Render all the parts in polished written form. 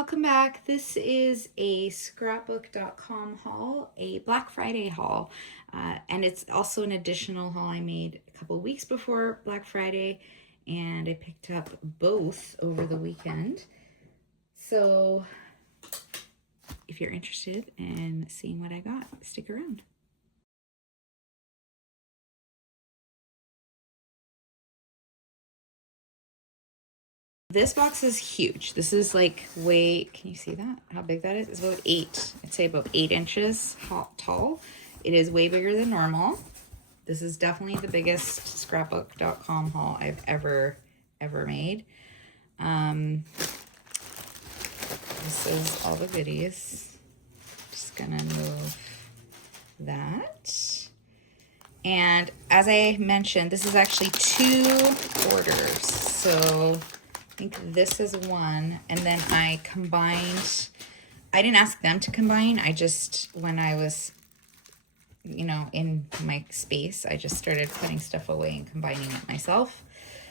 welcome back. This is a scrapbook.com haul, a Black Friday haul, and it's also an additional haul I made a couple weeks before Black Friday, and I picked up both over the weekend. So if you're interested in seeing what I got, stick around. This box is huge. This is like can you see that? How big that is? It's about I'd say about 8 inches tall. It is way bigger than normal. This is definitely the biggest scrapbook.com haul I've ever made. This is all the goodies. Just gonna move that. And as I mentioned, this is actually 2 orders. So I think this is one, and then I combined, I didn't ask them to combine, I just, when I was, in my space, I just started putting stuff away and combining it myself.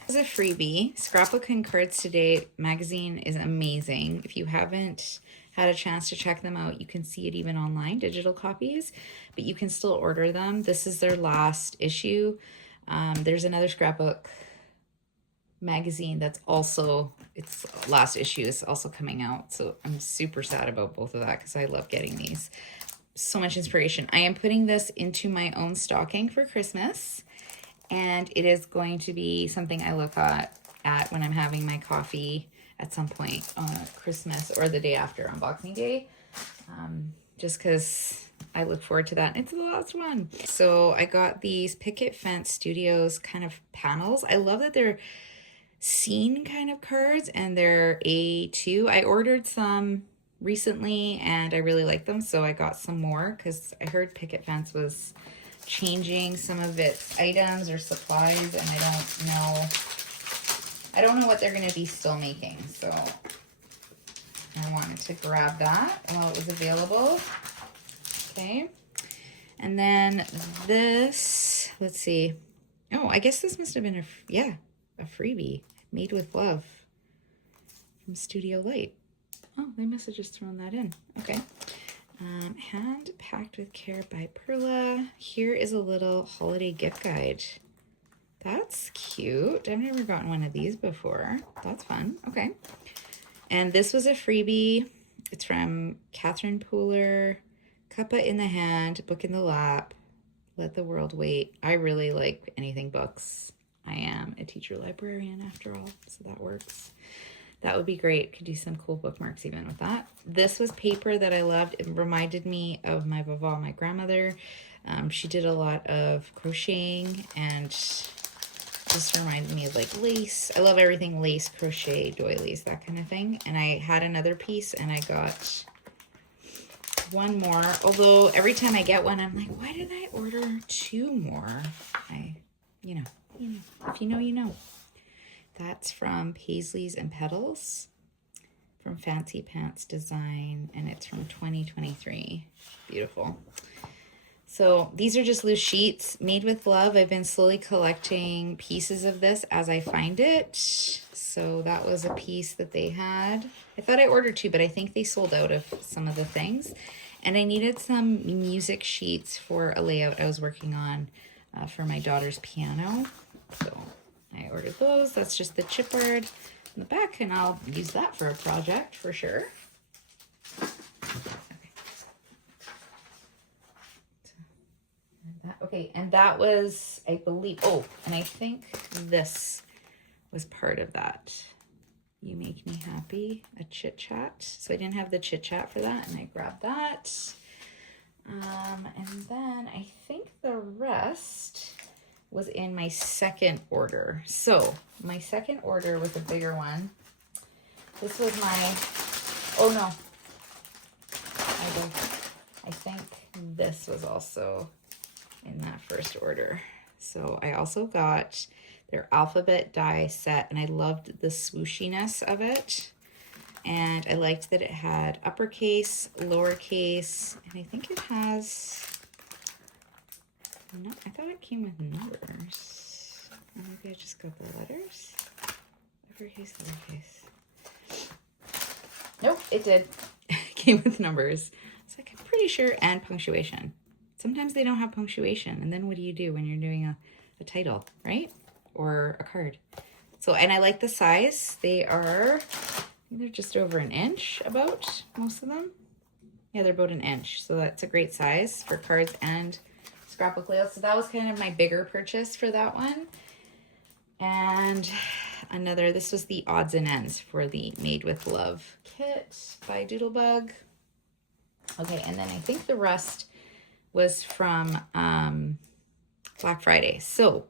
This is a freebie. Scrapbook and Cards Today magazine is amazing. If you haven't had a chance to check them out, you can see it even online, digital copies, but you can still order them. This is their last issue. There's another Scrapbook magazine that's also, its last issue is also coming out, so I'm super sad about both of that because I love getting these. So much inspiration. I am putting this into my own stocking for Christmas, and it is going to be something I look at when I'm having my coffee at some point on Christmas or the day after on Boxing Day, just because I look forward to that. It's the last one. So I got these Picket Fence Studios kind of panels. I love that they're scene kind of cards and they're A2. I ordered some recently and I really like them, so I got some more because I heard Picket Fence was changing some of its items or supplies, and I don't know what they're going to be still making, so I wanted to grab that while it was available. Okay, and then this, let's see, oh, I guess this must have been a freebie, Made with Love from Studio Light. Oh, they must have just thrown that in. Okay. Hand Packed with Care by Perla. Here is a little holiday gift guide. That's cute. I've never gotten one of these before. That's fun. Okay. And this was a freebie. It's from Catherine Pooler. Cuppa in the Hand, Book in the Lap, Let the World Wait. I really like anything books. I am a teacher librarian after all, so that works. That would be great. Could do some cool bookmarks even with that. This was paper that I loved. It reminded me of my Baval, my grandmother. She did a lot of crocheting and just reminded me of like lace. I love everything lace, crochet, doilies, that kind of thing. And I had another piece and I got one more. Although every time I get one, I'm like, why did I order 2 more? If you know, you know. That's from Paisleys and Petals from Fancy Pants Design, and it's from 2023. Beautiful. So these are just loose sheets. Made with Love. I've been slowly collecting pieces of this as I find it. So that was a piece that they had. I thought I ordered 2, but I think they sold out of some of the things. And I needed some music sheets for a layout I was working on for my daughter's piano. So I ordered those. That's just the chipboard in the back, and I'll use that for a project for sure. Okay, and that was, I believe, oh, and I think this was part of that. You Make Me Happy, a chit chat. So I didn't have the chit chat for that, and I grabbed that. And then I think the rest was in my second order. So my second order was a bigger one. This was my, oh no, I think this was also in that first order. So I also got their alphabet die set, and I loved the swooshiness of it. And I liked that it had uppercase, lowercase, and I think it has, no, I thought it came with numbers. Or maybe I just got the letters. Uppercase, lowercase. Nope, it did. Came with numbers. It's like, I'm pretty sure, and punctuation. Sometimes they don't have punctuation, and then what do you do when you're doing a title, right? Or a card. So, and I like the size. They're just over an inch, about, most of them. Yeah, they're about an inch. So that's a great size for cards and scrapbook layouts. So that was kind of my bigger purchase for that one. And this was the odds and ends for the Made with Love kit by Doodlebug. Okay, and then I think the rest was from Black Friday. So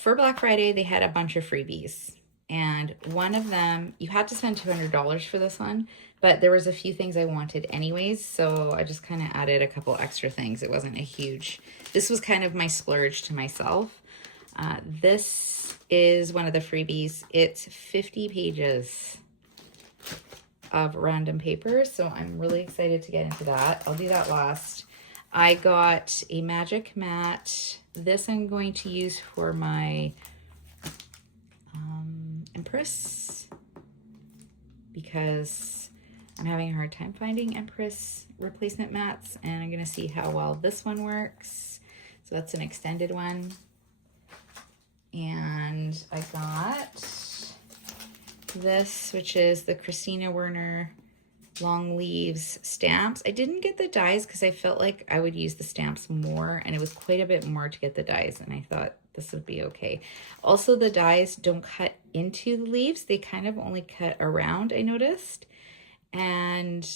for Black Friday, they had a bunch of freebies. And one of them, you had to spend $200 for this one, but there was a few things I wanted anyways, so I just kind of added a couple extra things. It wasn't a huge, this was kind of my splurge to myself. This is one of the freebies. It's 50 pages of random paper, so I'm really excited to get into that. I'll do that last. I got a magic mat. This I'm going to use for my Empress because I'm having a hard time finding Empress replacement mats, and I'm going to see how well this one works. So that's an extended one. And I got this, which is the Christina Werner Long Leaves stamps. I didn't get the dies because I felt like I would use the stamps more, and it was quite a bit more to get the dies, and I thought this would be okay. Also, the dies don't cut into the leaves. They kind of only cut around, I noticed. And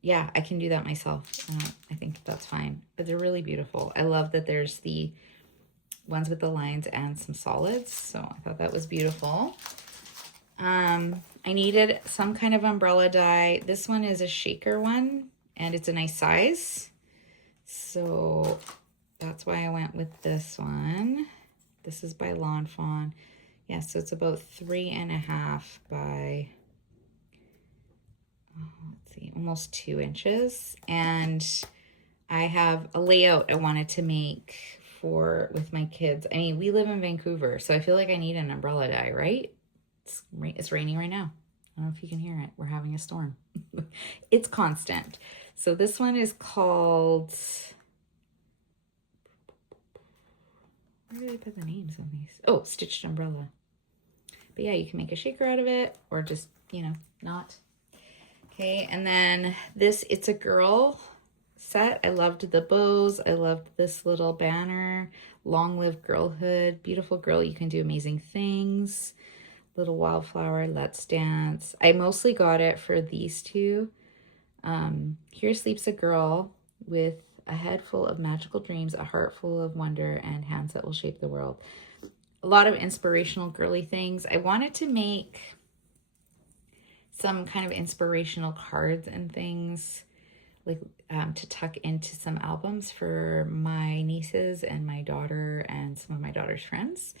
yeah, I can do that myself. I think that's fine, but they're really beautiful. I love that there's the ones with the lines and some solids, so I thought that was beautiful. I needed some kind of umbrella die. This one is a shaker one, and it's a nice size, so that's why I went with this one. This is by Lawn Fawn. Yeah, so it's about 3.5 by, let's see, almost 2 inches. And I have a layout I wanted to make with my kids. I mean, we live in Vancouver, so I feel like I need an umbrella die, right? It's raining right now. I don't know if you can hear it. We're having a storm. It's constant. So this one is called, where did I put the names on these? Oh, Stitched Umbrella. But yeah, you can make a shaker out of it, or just, not. Okay, and then this It's a Girl set. I loved the bows. I loved this little banner. Long live girlhood. Beautiful girl, you can do amazing things. Little wildflower, let's dance. I mostly got it for these two. Here sleeps a girl with a head full of magical dreams, a heart full of wonder, and hands that will shape the world. A lot of inspirational girly things. I wanted to make some kind of inspirational cards and things, like to tuck into some albums for my nieces and my daughter and some of my daughter's friends.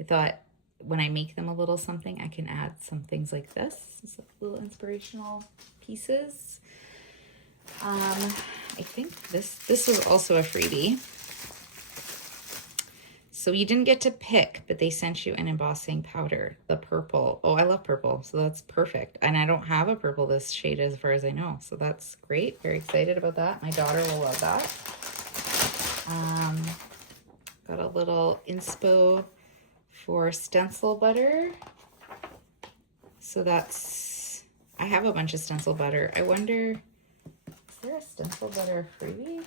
I thought when I make them a little something, I can add some things like this, some little inspirational pieces. I think this was also a freebie. So you didn't get to pick, but they sent you an embossing powder, the purple. Oh, I love purple, so that's perfect. And I don't have a purple this shade as far as I know, so that's great. Very excited about that. My daughter will love that. Got a little inspo for stencil butter. So I have a bunch of stencil butter. I wonder, is there a stencil butter freebie?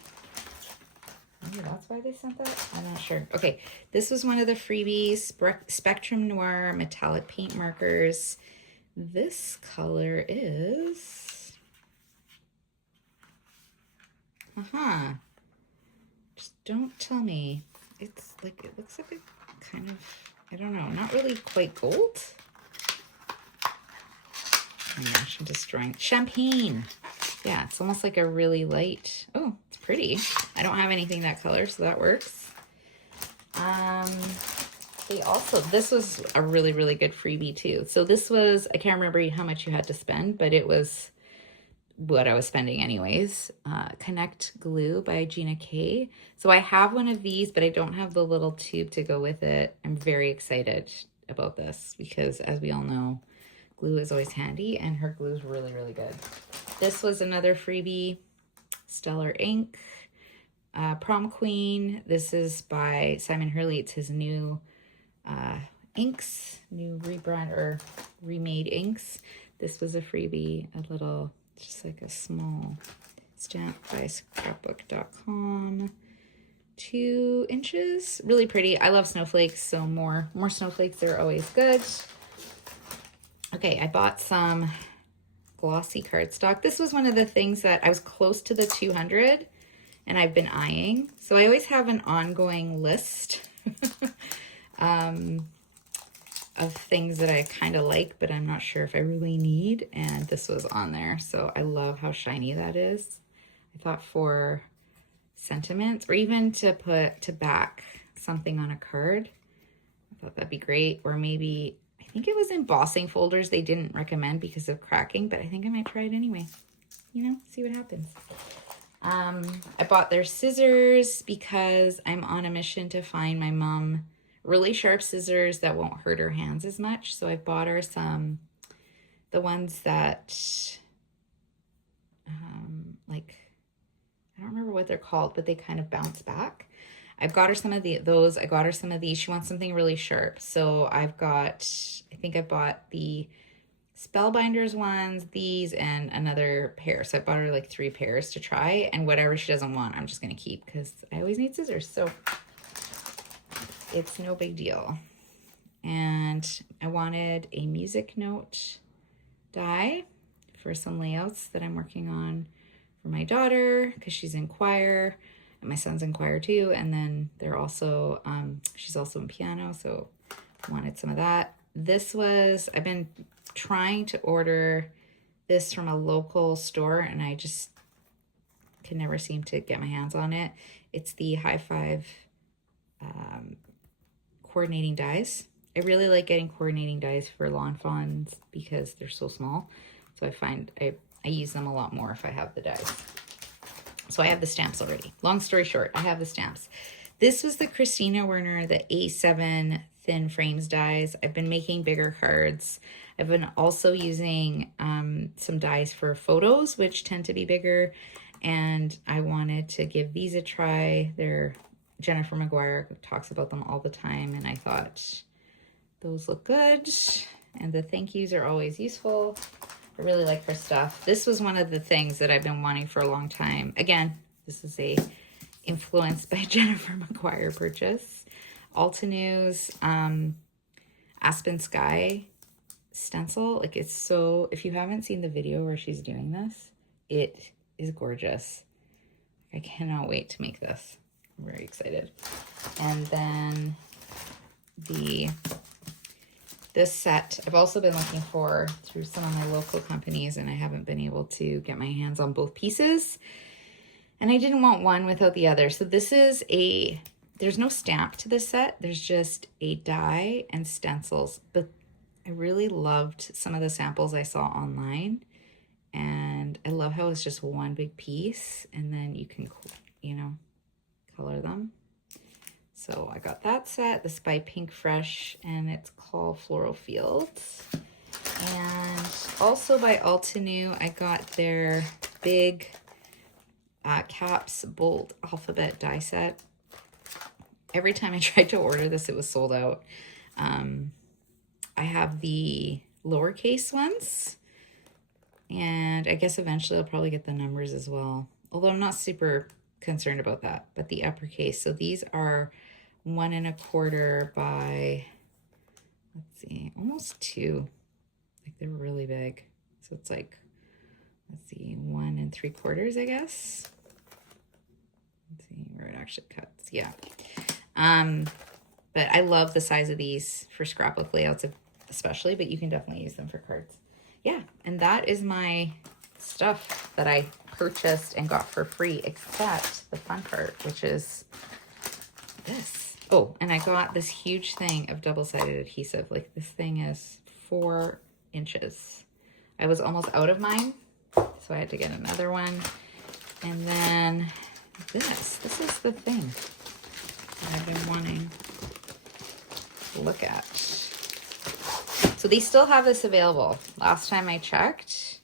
Maybe that's why they sent that? I'm not sure. Okay, this was one of the freebies. Spectrum Noir metallic paint markers. This color is... Just don't tell me. It's like, it looks like a kind of, I don't know, not really quite gold. Oh my gosh, I'm destroying. Champagne. Yeah, it's almost like a really light. Oh, it's pretty. I don't have anything that color, so that works. This was a really, really good freebie too. So this was, I can't remember how much you had to spend, but it was what I was spending anyways. Connect Glue by Gina K. So I have one of these, but I don't have the little tube to go with it. I'm very excited about this because, as we all know, glue is always handy, and her glue is really, really good. This was another freebie, Stellar Ink, Prom Queen. This is by Simon Hurley. It's his new inks, new rebrand or remade inks. This was a freebie, a little, just like a small stamp by scrapbook.com. 2 inches, really pretty. I love snowflakes, so more snowflakes are always good. Okay, I bought some glossy cardstock. This was one of the things that I was close to the 200 and I've been eyeing. So I always have an ongoing list of things that I kind of like, but I'm not sure if I really need. And this was on there. So I love how shiny that is. I thought for sentiments or even to put to back something on a card, I thought that'd be great. Or maybe, I think it was embossing folders they didn't recommend because of cracking, but I think I might try it anyway. You know, see what happens. I bought their scissors because I'm on a mission to find my mom really sharp scissors that won't hurt her hands as much. So I bought her some, the ones that, like, I don't remember what they're called, but they kind of bounce back. I've got her some of those. I got her some of these. She wants something really sharp. So I've got, I think I bought the Spellbinders ones, these, and another pair. So I bought her like 3 pairs to try, and whatever she doesn't want, I'm just going to keep because I always need scissors. So it's no big deal. And I wanted a music note die for some layouts that I'm working on for my daughter because she's in choir and my son's in choir too. And then they're also, she's also in piano. So I wanted some of that. This was, I've been trying to order this from a local store and I just can never seem to get my hands on it. It's the High Five coordinating dies. I really like getting coordinating dies for lawn fawns because they're so small. So I find I use them a lot more if I have the dies. So I have the stamps already. Long story short, I have the stamps. This was the Christina Werner, the A7 thin frames dies. I've been making bigger cards. I've been also using some dies for photos, which tend to be bigger. And I wanted to give these a try. They're Jennifer McGuire talks about them all the time. And I thought those look good. And the thank yous are always useful. I really like her stuff. This was one of the things that I've been wanting for a long time. Again, this is a influenced by Jennifer McGuire purchase. Altenews Aspen Sky stencil. Like, it's so, if you haven't seen the video where she's doing this, it is gorgeous. I cannot wait to make this. I'm very excited. And then this set, I've also been looking for through some of my local companies, and I haven't been able to get my hands on both pieces. And I didn't want one without the other. So this is there's no stamp to this set. There's just a die and stencils. But I really loved some of the samples I saw online. And I love how it's just one big piece. And then you can, you know, color them. So I got that set. This is by Pink Fresh, and it's called Floral Fields. And also by Altenew, I got their big Caps Bold Alphabet die set. Every time I tried to order this, it was sold out. I have the lowercase ones, and I guess eventually I'll probably get the numbers as well. Although I'm not super concerned about that, but the uppercase. So these are 1 1/4 by, let's see, almost 2. Like, they're really big. So it's like, let's see, 1 3/4, I guess. Let's see where it actually cuts. Yeah. But I love the size of these for scrapbook layouts especially, but you can definitely use them for cards. Yeah, and that is my stuff that I purchased and got for free, except the fun part, which is this. Oh, and I got this huge thing of double-sided adhesive. Like, this thing is 4 inches. I was almost out of mine, so I had to get another one. And then this is the thing that I've been wanting to look at. So they still have this available. Last time I checked,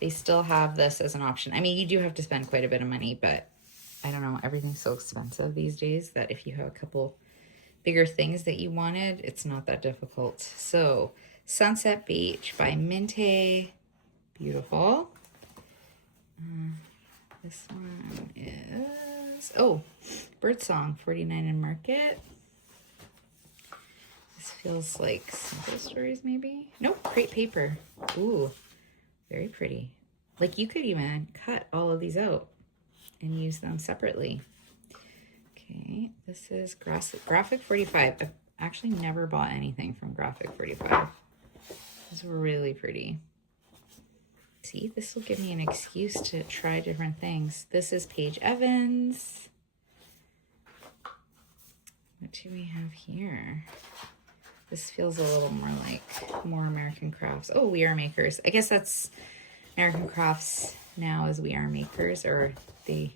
they still have this as an option. I mean, you do have to spend quite a bit of money, but I don't know. Everything's so expensive these days that if you have a couple bigger things that you wanted, it's not that difficult. So Sunset Beach by Minte. Beautiful. This one is, oh, Birdsong 49 in Market. This feels like Simple Stories maybe. Nope, Crepe Paper. Ooh, very pretty. Like you could even cut all of these out and use them separately. Okay, this is Graphic 45. I've actually never bought anything from Graphic 45. It's really pretty. See, this will give me an excuse to try different things. This is Paige Evans. What do we have here? This feels a little more like more American Crafts. Oh, We Are Makers. I guess that's American Crafts now as We Are Makers, or We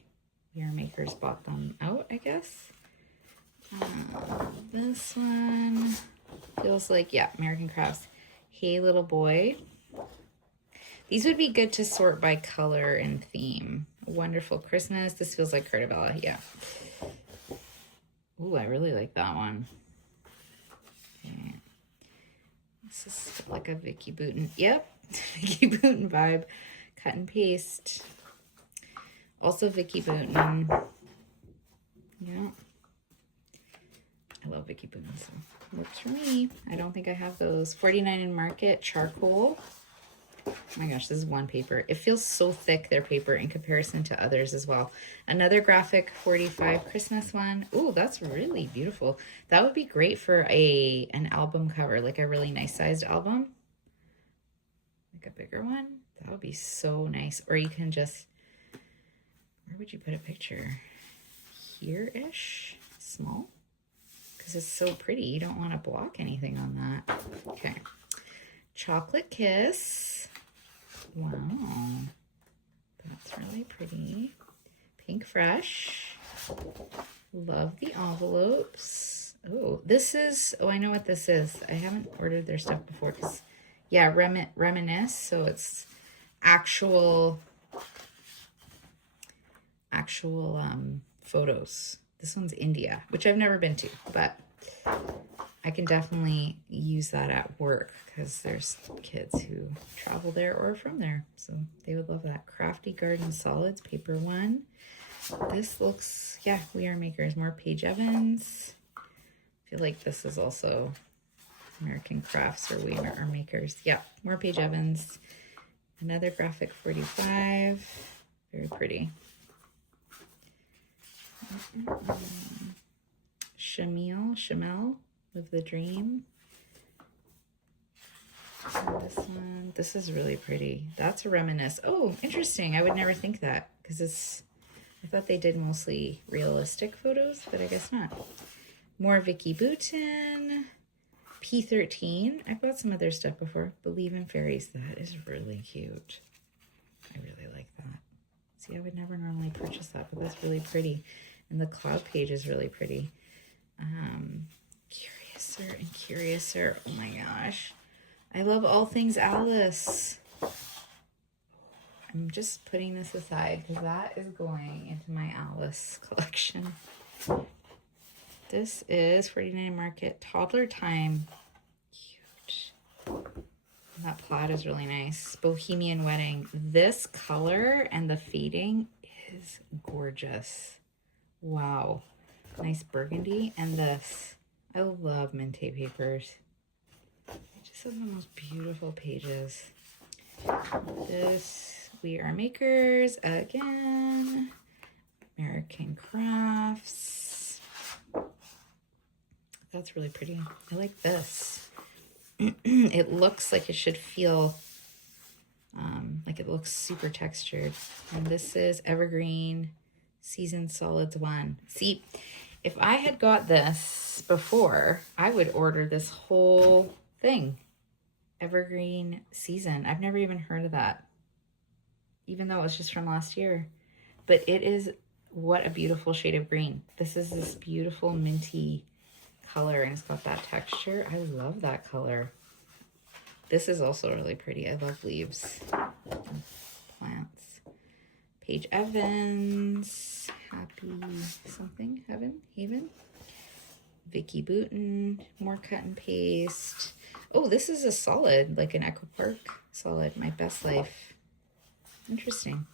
Are Makers bought them out, I guess. This one feels like, yeah, American Crafts. Hey Little Boy. These would be good to sort by color and theme. Wonderful Christmas. This feels like Cartabella, yeah. Ooh, I really like that one. Okay. This is like a Vicky Bouton. Yep, Vicky Bouton vibe. Cut and paste. Also Vicky Bouton. Yeah. I love Vicky Bouton, so works for me. I don't think I have those. 49 in Market, charcoal. Oh my gosh, this is one paper. It feels so thick, their paper, in comparison to others as well. Another Graphic 45 Christmas one. Ooh, that's really beautiful. That would be great for an album cover, like a really nice sized album. Like a bigger one. That would be so nice. Or you can just, where would you put a picture? Here-ish? Small? Because it's so pretty. You don't want to block anything on that. Okay. Chocolate Kiss. Wow. That's really pretty. Pink Fresh. Love the envelopes. Oh, this is, oh, I know what this is. I haven't ordered their stuff before because, yeah, Reminisce. So it's actual photos. This one's India, which I've never been to, but I can definitely use that at work because there's kids who travel there or from there. So they would love that. Crafty Garden Solids, paper one. This looks, yeah, We Are Makers, more Paige Evans. I feel like this is also American Crafts or We Are Makers. Yeah, more Paige Evans. Another Graphic 45. Very pretty. Shamel, Live the Dream. And this one, this is really pretty. That's a Reminisce. Oh, interesting. I would never think that because I thought they did mostly realistic photos, but I guess not. More Vicky Bouton. P13. I've bought some other stuff before. Believe in Fairies. That is really cute. I really like that. See, I would never normally purchase that, but that's really pretty. And the cloud page is really pretty. Curiouser and Curiouser. Oh my gosh. I love all things Alice. I'm just putting this aside because that is going into my Alice collection. This is 49 Market Toddler Time. Cute. And that plaid is really nice. Bohemian Wedding. This color and the fading is gorgeous. Wow. Nice burgundy. And this. I love Minte papers. They just have the most beautiful pages. This, We Are Makers again. American Crafts. That's really pretty. I like this. It looks like it should feel like it looks super textured. And this is Evergreen Season Solids 1. See, if I had got this before, I would order this whole thing. Evergreen Season. I've never even heard of that, even though it was just from last year. But it is, what a beautiful shade of green. This is this beautiful minty color, and it's got that texture. I love that color. This is also really pretty. I love leaves. Plants. Paige Evans. Happy something. Haven. Vicky Booten. More cut and paste. Oh, this is a solid, like an Echo Park solid. My Best Life. Interesting.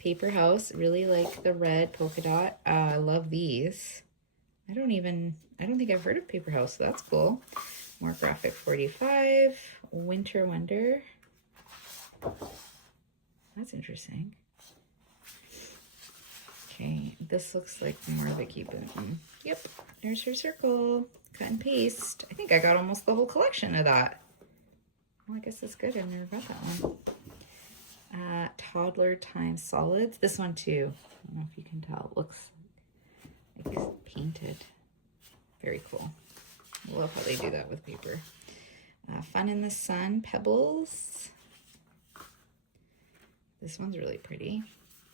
Paper House. Really like the red polka dot. I love these. I don't think I've heard of Paper House, so that's cool. More Graphic 45. Winter Wonder. That's interesting. Okay, this looks like more Vicky Booten. Yep, there's her circle. Cut and paste. I think I got almost the whole collection of that. Well, I guess that's good. I've never got that one. Toddler Time Solids. This one too. I don't know if you can tell. It looks like it's painted. Very cool. I love how they do that with paper. Fun in the Sun Pebbles. This one's really pretty.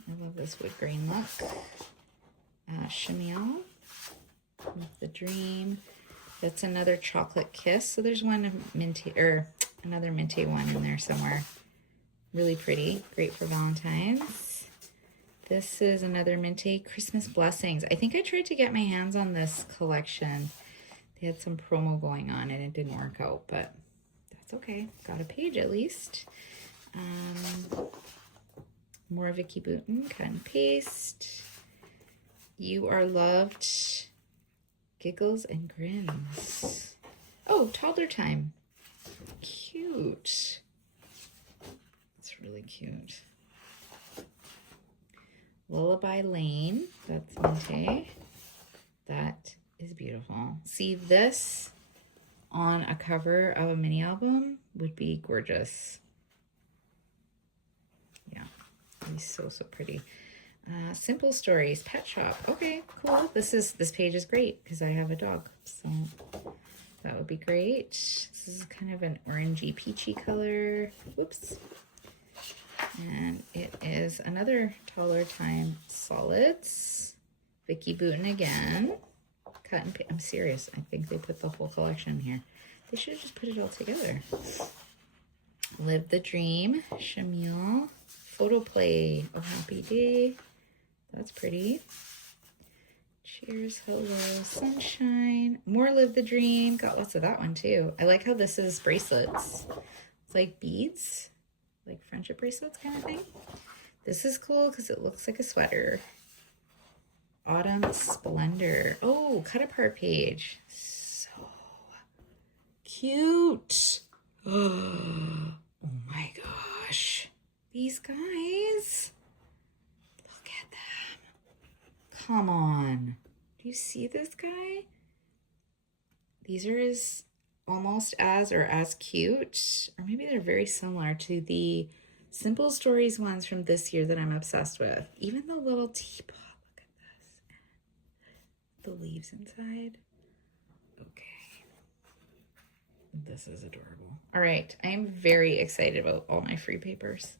I love this wood grain look. Chenille with the Dream. That's another Chocolate Kiss. So there's one minty, or another minty one in there somewhere. Really pretty. Great for Valentine's. This is another minty Christmas Blessings. I think I tried to get my hands on this collection. They had some promo going on and it didn't work out, but that's okay. Got a page at least. More Vicky Booten, cut and paste. You Are Loved, Giggles and Grins. Oh, Toddler Time. Cute. It's really cute. Lullaby Lane, that's Monte. That is beautiful. See, this on a cover of a mini album would be gorgeous. Yeah, he's so pretty. Simple Stories, Pet Shop. Okay, cool. This page is great because I have a dog, so that would be great. This is kind of an orangey peachy color. Whoops. And it is another Toddler Time Solids. Vicky Booten again. Cut and paste. I'm serious. I think they put the whole collection here. They should have just put it all together. Live the Dream. Chenille. Photo Play. Oh, Happy Day. That's pretty. Cheers. Hello. Sunshine. More Live the Dream. Got lots of that one too. I like how this is bracelets. It's like beads. Like friendship bracelets kind of thing. This is cool because it looks like a sweater. Autumn Splendor. Oh, cut apart page. So cute. Oh my gosh. These guys. Look at them. Come on. Do you see this guy? These are almost as cute, or maybe they're very similar to the Simple Stories ones from this year that I'm obsessed with. Even the little teapot. Look at this. The leaves inside. Okay. This is adorable. All right. I'm very excited about all my free papers.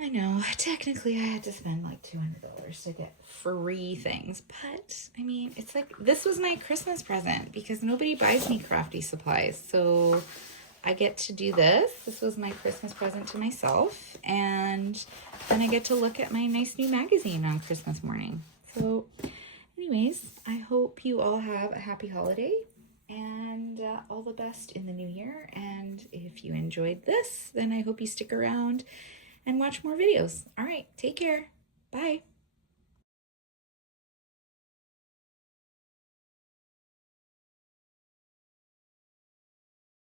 I know, technically I had to spend like $200 to get free things, but I mean, it's like, this was my Christmas present because nobody buys me crafty supplies. So I get to do this. This was my Christmas present to myself. And then I get to look at my nice new magazine on Christmas morning. So anyways, I hope you all have a happy holiday and all the best in the new year. And if you enjoyed this, then I hope you stick around and watch more videos. All right, take care. Bye.